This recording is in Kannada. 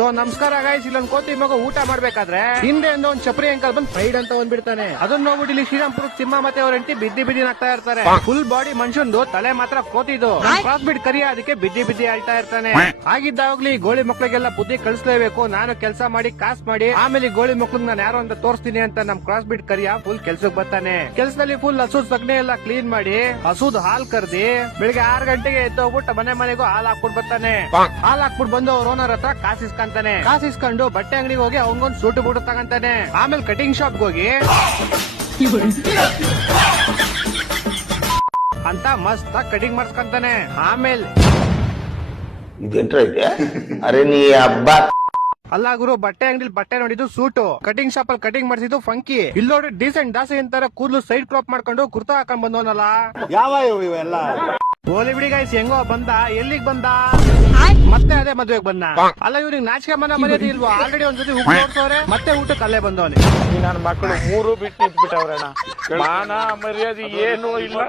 ಸೊ ನಮಸ್ಕಾರ ಗಾಯ್ಸ್, ಇಲ್ಲೊಂದ್ ಕೋತಿ ಮಗು ಊಟ ಮಾಡ್ಬೇಕಾದ್ರೆ ಹಿಂದೆ ಒಂದ್ ಚಪ್ರಿ ಅಂಕಲ್ ಬಂದ್ ಫ್ರೈಡ್ ಅಂತ ಬಂದ್ಬಿಡ್ತಾನೆ. ಅದನ್ನ ನೋಡ್ಬಿಟ್ಟು ಇಲ್ಲಿ ಶ್ರೀರಾಮ್ಪುರ ತಿಮ್ಮ ಮತ್ತೆ ಅವ್ರ ಹೆಂಡತಿ ಬಿದ್ದಿ ಆಗ್ತಾ ಇರ್ತಾರೆ. ಫುಲ್ ಬಾಡಿ ಮನುಷ್ಯಂದು, ತಲೆ ಮಾತ್ರ ಕೋತಿದು. ಕ್ರಾಸ್ ಬಿಡ್ ಕರಿಯ ಅದಕ್ಕೆ ಬಿದ್ದಿ ಹೇಳ್ತಾ ಇರ್ತಾನೆ. ಆಗಿದ್ದಾಗ್ಲಿ ಗೋಳಿ ಮಕ್ಳಿಗೆಲ್ಲ ಬುದ್ಧಿ ಕಳಿಸ್ಲೇಬೇಕು, ನಾನು ಕೆಲಸ ಮಾಡಿ ಕಾಸ್ ಮಾಡಿ ಆಮೇಲೆ ಗೋಳಿ ಮಕ್ಳಿಗೆ ನಾನು ಯಾರು ಅಂತ ತೋರಿಸ್ತೀನಿ ಅಂತ ನಮ್ ಕ್ರಾಸ್ ಬಿಡ್ ಕರಿಯ ಫುಲ್ ಕೆಲ್ಸಕ್ಕೆ ಬರ್ತಾನೆ. ಕೆಲಸದಲ್ಲಿ ಫುಲ್ ಹಸುದ್ ಸಗಣಿ ಎಲ್ಲ ಕ್ಲೀನ್ ಮಾಡಿ ಹಸುದ್ ಹಾಲ್ ಕರ್ದಿ ಬೆಳಿಗ್ಗೆ 6 ಗಂಟೆಗೆ ಎದ್ದು ಹೋಗ್ಬಿಟ್ಟು ಮನೆಗೂ ಹಾಲ್ ಹಾಕ್ಬಿಟ್ಟು ಬರ್ತಾನೆ. ಹಾಲ್ ಹಾಕ್ಬಿಟ್ಟು ಬಂದು ಅವ್ರ ಓನರ್ ಹತ್ರ ಕಾಸಿಸ್ಕೊಂತಾನೆ. ಕಾಸಿಸ್ಕೊಂಡು ಬಟ್ಟೆ ಅಂಗಡಿಗೆ ಹೋಗಿ ಅವಂಗೊಂದ್ ಸೂಟ್ ಬೂಟ್ ತಗಂತಾನೆ. ಆಮೇಲೆ ಕಟಿಂಗ್ ಶಾಪ್ ಹೋಗಿ ಅಂತ ಮಸ್ತ್ ಕಟಿಂಗ್ ಮಾಡಿಸ್ಕೊಂತಾನೆ. ಆಮೇಲೆ ಅರೆ ನೀ ಹಬ್ಬ ಅಲ್ಲ ಗುರು, ಬಟ್ಟೆ ಅಂಗಡಿಲಿ ಬಟ್ಟೆ ನೋಡಿದ್ದು ಸೂಟು, ಕಟಿಂಗ್ ಶಾಪ್ ಅಲ್ಲಿ ಕಟಿಂಗ್ ಮಾಡಿಸಿದ್ದು ಫಂಕಿ. ಇಲ್ಲಿ ನೋಡಿ ಡೀಸೆಂಟ್ ದಾಸೆ ಅಂತಾರ ಕೂದಲು ಸೈಡ್ ಕ್ರಾಪ್ ಮಾಡ್ಕೊಂಡು ಕುರ್ತಾ ಹಾಕೊಂಡ್ ಬಂದವನಲ್ಲ. ಯಾವ ಇವೆಲ್ಲ ಹೋಲಿ ಬಿಡಿ ಗೈಸ್, ಹೆಂಗೋ ಬಂದ. ಎಲ್ಲಿಗ್ ಬಂದ? ಮತ್ತೆ ಅದೇ ಮದ್ವೆಗ್ ಬಂದ. ಅಲ್ಲ ಇವ್ರಿಗೆ ನಾಚಿಕೆ ಮರ್ಯಾದೆ ಇಲ್ವಾ? ಆಲ್ರೆಡಿ ಒಂದ್ಸತಿ ಊಟ ನೋಡ್ಸೋರೆ, ಮತ್ತೆ ಊಟಕ್ಕೆ ಅಲ್ಲೇ ಬಂದವನೆ. ನನ್ನ ಮಕ್ಕಳು 3 ಬಿಟ್ಟು ಇಟ್ಬಿಟ್ಟವ್ರಣ್ಣ. ಮಾನ ಮರ್ಯಾದೆ ಏನೂ ಇಲ್ಲ.